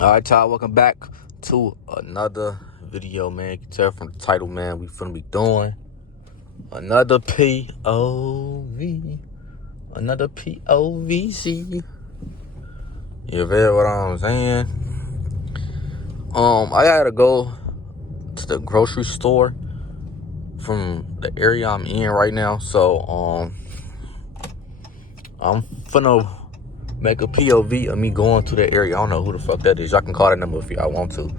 All right, y'all, welcome back to another video, man. You can tell from the title, man, we finna be doing another POV, another POVC. You feel what I'm saying? I gotta go to the grocery store from the area I'm in right now, so I'm finna make a POV of me going to that area. I don't know who the fuck that is. Y'all can call that number if y'all want to.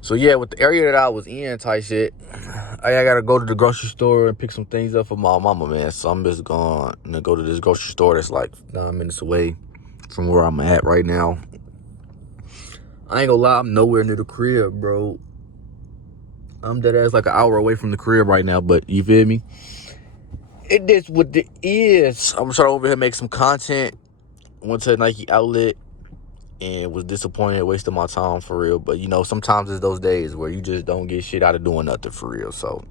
So yeah, with the area that I was in type shit, I gotta go to the grocery store and pick some things up for my mama, man. So I'm just going to go to this grocery store that's like 9 minutes away from where I'm at right now. I ain't gonna lie, I'm nowhere near the crib, bro. I'm dead ass like an hour away from the crib right now, but you feel me? It is what it is. I'm trying to over here make some content. Went to a Nike outlet and was disappointed, wasting my time for real. But you know, sometimes it's those days where you just don't get shit out of doing nothing for real. So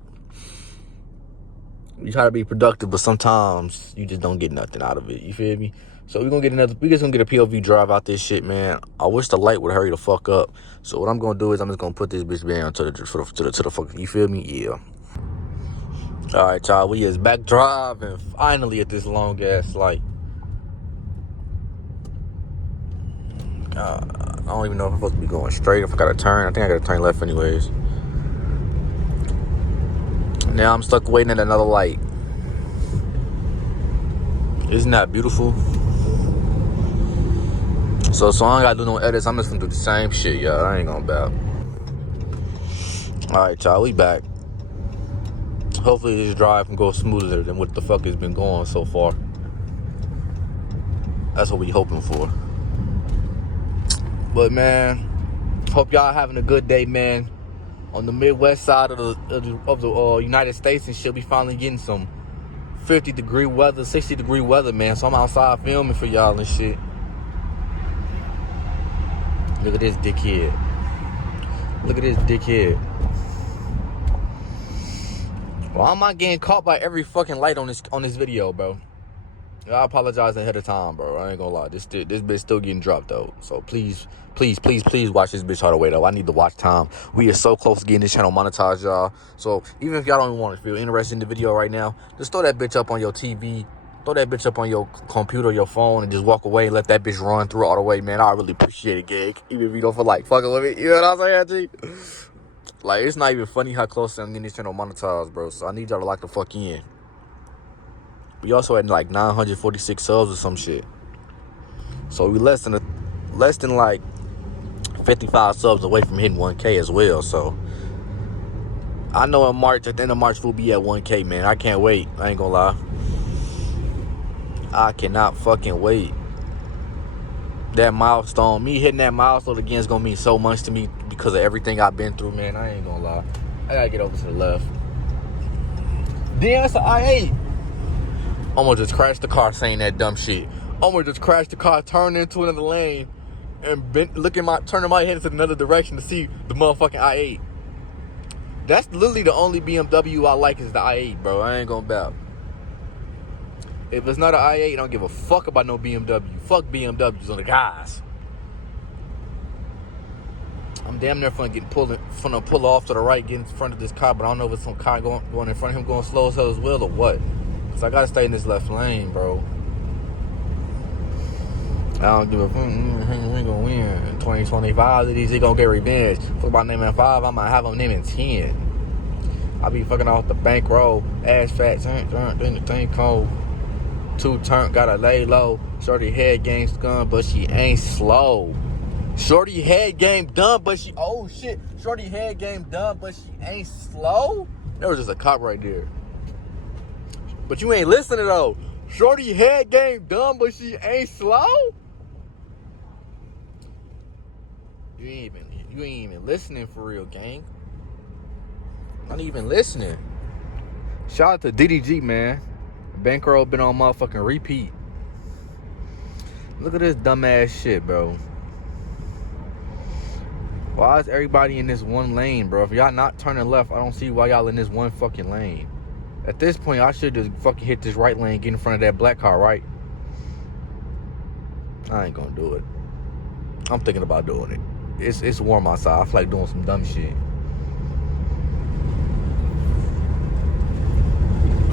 you try to be productive, but sometimes you just don't get nothing out of it. You feel me? So we just gonna get a POV drive out this shit, man. I wish the light would hurry the fuck up. So what I'm gonna do is I'm just gonna put this bitch down to the fuck. You feel me? Yeah. All right, y'all. We is back driving finally at this long ass light. I don't even know if I'm supposed to be going straight. If I gotta turn, I think I gotta turn left anyways. Now I'm stuck waiting at another light. Isn't that beautiful? So I ain't gotta do no edits. I'm just gonna do the same shit, y'all. I ain't gonna bow. Alright, y'all, we back. Hopefully this drive can go smoother than what the fuck has been going so far. That's what we hoping for. But man, hope y'all having a good day, man. On the Midwest side of the United States and shit, we finally getting some 50-degree weather, 60-degree weather, man. So I'm outside filming for y'all and shit. Look at this dickhead. Look at this dickhead. Why am I getting caught by every fucking light on this video, bro? I apologize ahead of time, bro. I ain't gonna lie. This bitch still getting dropped, though. So please watch this bitch all the way, though. I need to watch time. We are so close to getting this channel monetized, y'all. So even if y'all don't even want to feel interested in the video right now, just throw that bitch up on your TV. Throw that bitch up on your computer, your phone, and just walk away and let that bitch run through all the way, man. I really appreciate it, gig. Even if you don't feel like fucking with it. You know what I'm saying, G? Like, it's not even funny how close I'm getting this channel monetized, bro. So I need y'all to lock the fuck in. We also had like 946 subs or some shit. So we less than like 55 subs away from hitting 1K as well. So I know in March, at the end of March, we'll be at 1K, man. I can't wait. I ain't gonna lie. I cannot fucking wait. That milestone, me hitting that milestone again is gonna mean so much to me because of everything I've been through, man. I ain't gonna lie. I gotta get over to the left. Damn, that's an I-8. Almost just crashed the car saying that dumb shit. Almost just crashed the car, turned into another lane, and turning my head into another direction to see the motherfucking I-8. That's literally the only BMW I like is the I-8, bro. I ain't gonna bow. If it's not an I-8, I don't give a fuck about no BMW. Fuck BMWs on the guys. I'm damn near finna pull off to the right, get in front of this car, but I don't know if it's some car going in front of him going slow as hell as well or what. Cause I gotta stay in this left lane, bro. I don't give a fuck. We gonna win in 2025. These he gonna get revenge. Fuck about naming 5, I might have him naming 10. I be fucking off the bankroll. Ass fat, turn the thing cold. 2 turn, gotta lay low. Shorty head game scum, but she ain't slow. Shorty head game done, but she, oh shit. Shorty head game done, but she ain't slow. There was just a cop right there. But you ain't listening though. Shorty head game done, but she ain't slow. You ain't even listening for real, gang. Not even listening. Shout out to DDG, man. Bankroll been on motherfucking repeat. Look at this dumbass shit, bro. Why is everybody in this one lane, bro? If y'all not turning left, I don't see why y'all in this one fucking lane. At this point, I should just fucking hit this right lane, get in front of that black car, right? I ain't gonna do it. I'm thinking about doing it. It's warm outside. I feel like doing some dumb shit.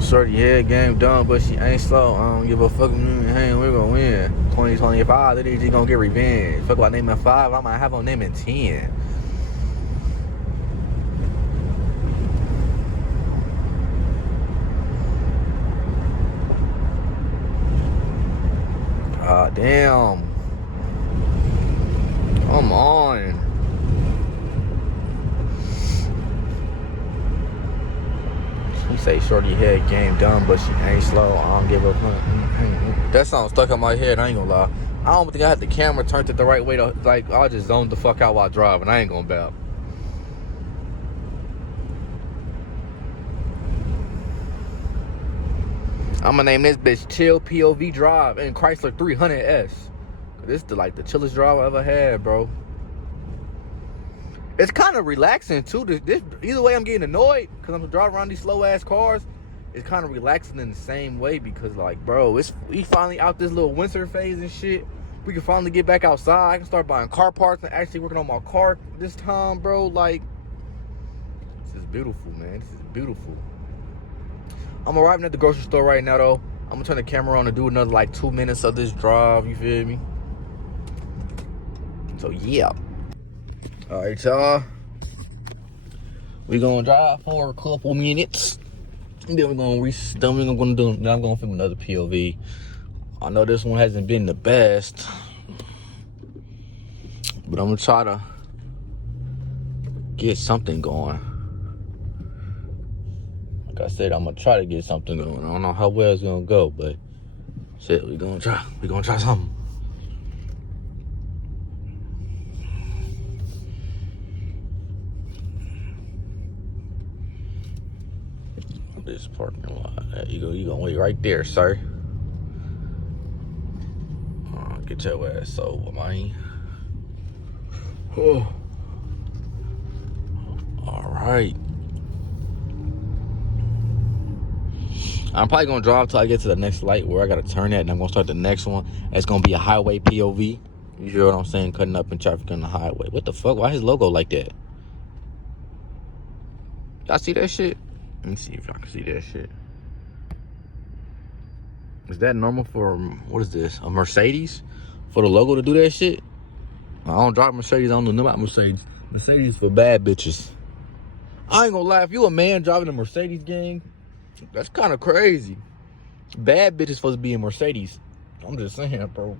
Shorty head game done, but she ain't slow. I don't give a fuck. Hey, we're gonna win. 2025, that nigga gonna get revenge. Fuck about naming 5, I might have on naming 10. God damn. Come on. She say shorty head game done, but she ain't slow. I don't give a fuck. That song stuck in my head, I ain't gonna lie. I don't think I had the camera turned it the right way to, like, I just zoned the fuck out while driving. I ain't gonna bap. I'm gonna name this bitch Chill POV Drive in Chrysler 300s. This is like the chillest drive I ever had, bro. It's kind of relaxing too. This either way, I'm getting annoyed because I'm driving around these slow ass cars. It's kind of relaxing in the same way because, like, bro, we finally out this little winter phase and shit. We can finally get back outside. I can start buying car parts and actually working on my car this time, bro. Like, this is beautiful, man. This is beautiful. I'm arriving at the grocery store right now, though. I'm gonna turn the camera on and do another like 2 minutes of this drive. You feel me? So yeah. All right, y'all. We gonna drive for a couple minutes. And then we're gonna I'm gonna film another POV. I know this one hasn't been the best, but I'm gonna try to get something going. Like I said, I'm gonna try to get something going. I don't know how well it's gonna go, but shit, we gonna try something. This parking lot. There you go. You gonna wait right there, sir. Get your ass over, man. Oh. All right. I'm probably gonna drive till I get to the next light where I gotta turn at, and I'm gonna start the next one. It's gonna be a highway POV. You hear what I'm saying? Cutting up in traffic on the highway. What the fuck? Why his logo like that? Y'all see that shit? Let me see if y'all can see that shit. Is that normal for, what is this, a Mercedes? For the logo to do that shit? I don't drive Mercedes, I don't know nothing about Mercedes. Mercedes for bad bitches. I ain't gonna lie, if you a man driving a Mercedes, gang, that's kind of crazy. Bad bitches supposed to be in Mercedes. I'm just saying, bro.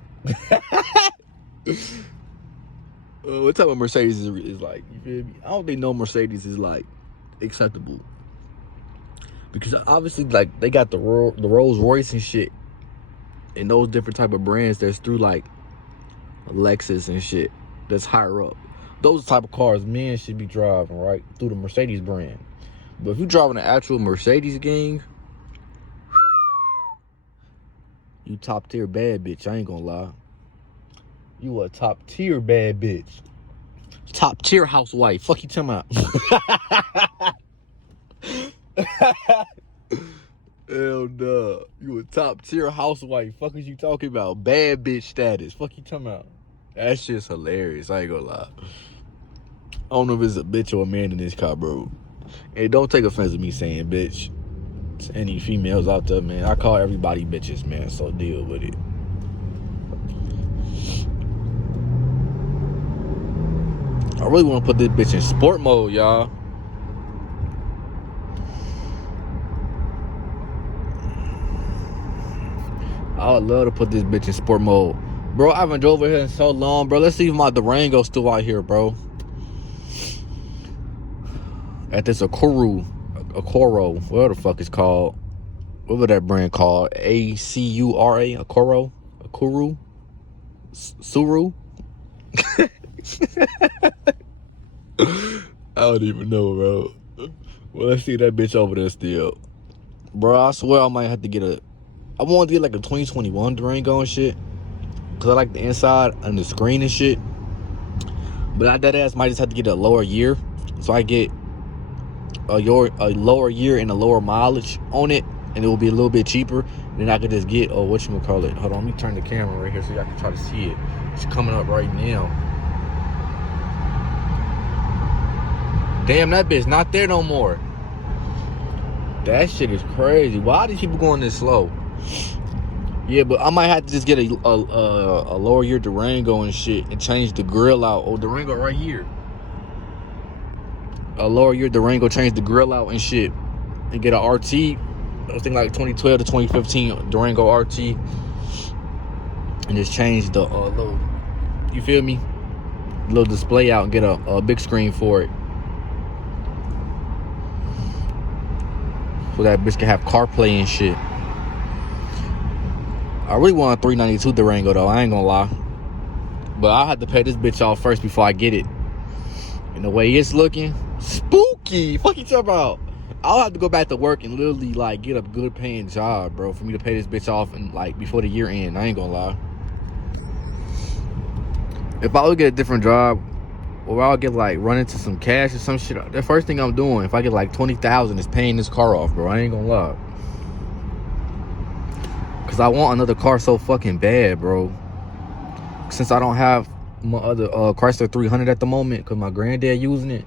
What type of Mercedes is like, you feel me? I don't think no Mercedes is like acceptable. Because obviously, like, they got the Rolls Royce and shit, and those different type of brands that's through like Lexus and shit that's higher up. Those type of cars men should be driving, right, through the Mercedes brand. But if you driving an actual Mercedes, gang, you top tier bad bitch. I ain't gonna lie. You a top tier bad bitch. Top tier housewife. Fuck you talking about. Hell nah. You a top tier housewife. Fuck is you talking about? Bad bitch status. Fuck you talking about? That shit's hilarious. I ain't gonna lie. I don't know if it's a bitch or a man in this car, bro. And don't take offense to me saying bitch. To any females out there, man. I call everybody bitches, man. So deal with it. I really want to put this bitch in sport mode, y'all. I would love to put this bitch in sport mode. Bro, I haven't drove over here in so long, bro. Let's see if my Durango's still out here, bro. At this Akuro, whatever the fuck it's called. What was that brand called? A-C-U-R-A? Akuro? Suru? I don't even know, bro. Well, let's see that bitch over there still. Bro, I swear I might have to get I want to get like a 2021 Durango and shit. Because I like the inside and the screen and shit. But I dead ass might just have to get a lower year. So I get a lower year and a lower mileage on it. And it will be a little bit cheaper. Then I could just get, whatchamacallit. Hold on, let me turn the camera right here so y'all can try to see it. It's coming up right now. Damn, that bitch not there no more. That shit is crazy. Why are these people going this slow? Yeah, but I might have to just get a lower year Durango and shit and change the grill out. Oh, Durango right here. A lower year Durango, change the grill out and shit. And get a RT. I was thinking like 2012 to 2015 Durango RT. And just change the little, you feel me? Little display out and get a big screen for it. So that bitch can have CarPlay and shit. I really want a 392 Durango though, I ain't gonna lie. But I'll have to pay this bitch off first before I get it. And the way it's looking, spooky. Fuck you talking about? I'll have to go back to work and literally like get a good paying job, bro, for me to pay this bitch off and like before the year end. I ain't gonna lie. If I would get a different job, or I'll get like run into some cash or some shit, the first thing I'm doing, if I get like 20,000, is paying this car off, bro. I ain't gonna lie. Cause I want another car so fucking bad, bro. Since I don't have my other Chrysler 300 at the moment, cause my granddad using it.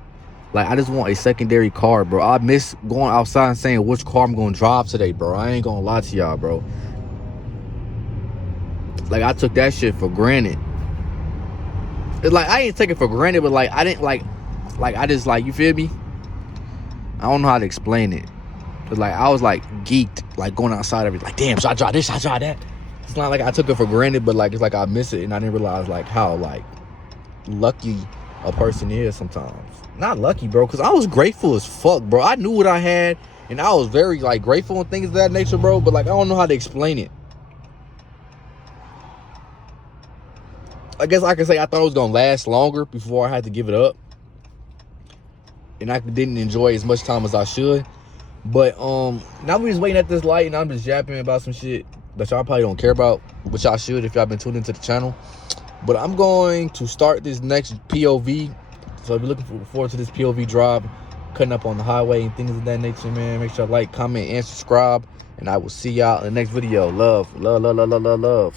Like, I just want a secondary car, bro. I miss going outside and saying which car I'm gonna drive today, bro. I ain't gonna lie to y'all, bro. Like, I took that shit for granted. It's like, I ain't take it for granted, but like, I didn't like I just like, you feel me? I don't know how to explain it. But like, I was like geeked, like going outside every, like, damn, should I drive this, should I drive that? It's not like I took it for granted, but like, it's like I miss it, and I didn't realize like how like lucky a person is sometimes. Not lucky, bro, because I was grateful as fuck, bro. I knew what I had, and I was very like grateful and things of that nature, bro. But like, I don't know how to explain it. I guess I can say I thought it was gonna last longer before I had to give it up, and I didn't enjoy as much time as I should. But now we just waiting at this light, and I'm just yapping about some shit that y'all probably don't care about, but y'all should if y'all been tuned into the channel. But I'm going to start this next POV, so if you're looking forward to this POV drive, cutting up on the highway and things of that nature, man, make sure to like, comment, and subscribe, and I will see y'all in the next video. Love, love, love, love, love, love, love.